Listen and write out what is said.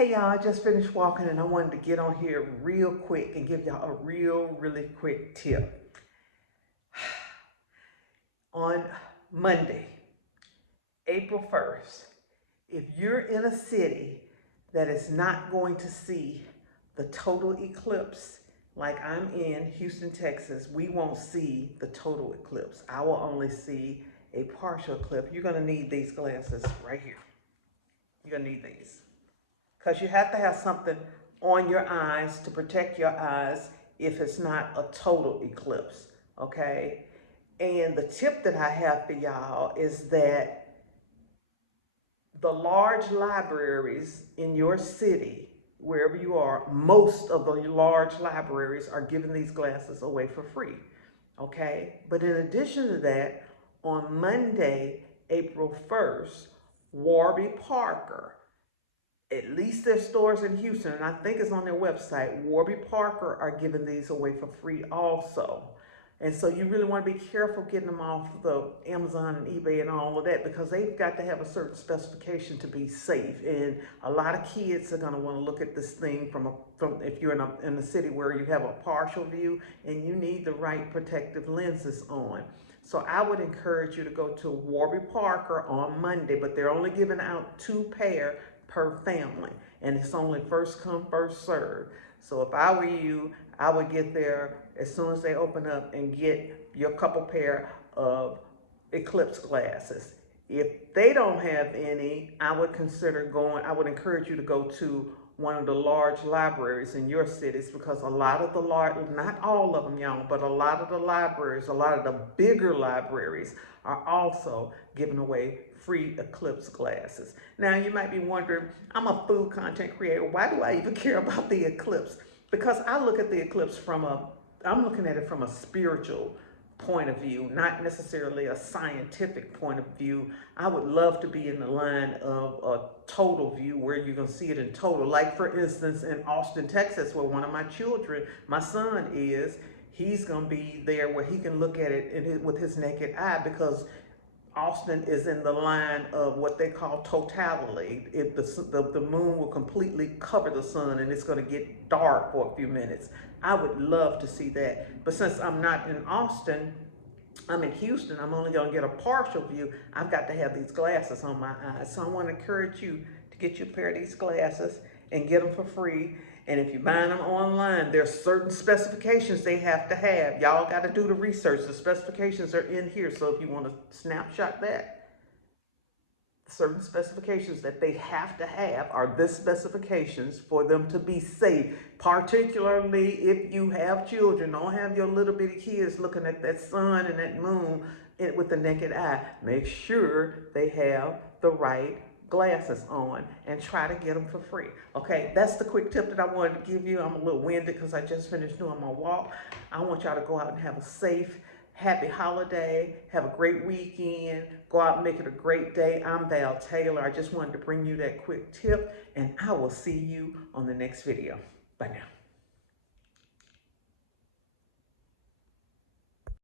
Hey y'all, I just finished walking and I wanted to get on here real quick and give y'all a really quick tip. On Monday, April 1st, if you're in a city that is not going to see the total eclipse, like I'm in Houston, Texas, we won't see the total eclipse. I will only see a partial eclipse. You're gonna need these glasses right here. You're gonna need these. Because you have to have something on your eyes to protect your eyes if it's not a total eclipse, okay? And the tip that I have for y'all is that the large libraries in your city, wherever you are, most of the large libraries are giving these glasses away for free, okay? But in addition to that, on Monday, April 1st, Warby Parker, at least their stores in Houston, and I think it's on their website, Warby Parker are giving these away for free also. And so you really want to be careful getting them off the Amazon and eBay and all of that, because they've got to have a certain specification to be safe. And a lot of kids are going to want to look at this thing from if you're in a city where you have a partial view and you need the right protective lenses on. So I would encourage you to go to Warby Parker on Monday, but they're only giving out 2 pair per family, and it's only first come, first serve. So if I were you, I would get there as soon as they open up and get your couple pair of Eclipse glasses. If they don't have any, I would encourage you to go to one of the large libraries in your cities, because a lot of the not all of them, y'all, but a lot of the libraries, a lot of the bigger libraries are also giving away free Eclipse glasses. Now you might be wondering, I'm a food content creator, why do I even care about the eclipse? Because I look at the eclipse I'm looking at it from a spiritual point of view, not necessarily a scientific point of view. I would love to be in the line of a total view where you're gonna see it in total. Like for instance, in Austin, Texas, where one of my children, my son is, he's gonna be there where he can look at it with his naked eye, because Austin is in the line of what they call totality. If the moon will completely cover the sun and it's going to get dark for a few minutes. I would love to see that. But since I'm not in Austin, I'm in Houston, I'm only going to get a partial view. I've got to have these glasses on my eyes. So I want to encourage you to get you a pair of these glasses and get them for free. And if you're buying them online, there's certain specifications they have to have. Y'all got to do the research. The specifications are in here. So if you want to snapshot that, certain specifications that they have to have are this specifications for them to be safe. Particularly if you have children, don't have your little bitty kids looking at that sun and that moon with the naked eye. Make sure they have the right glasses on and try to get them for free. Okay, that's the quick tip that I wanted to give you. I'm a little winded because I just finished doing my walk. I want y'all to go out and have a safe, happy holiday. Have a great weekend. Go out and make it a great day. I'm Val Taylor. I just wanted to bring you that quick tip, and I will see you on the next video. Bye now.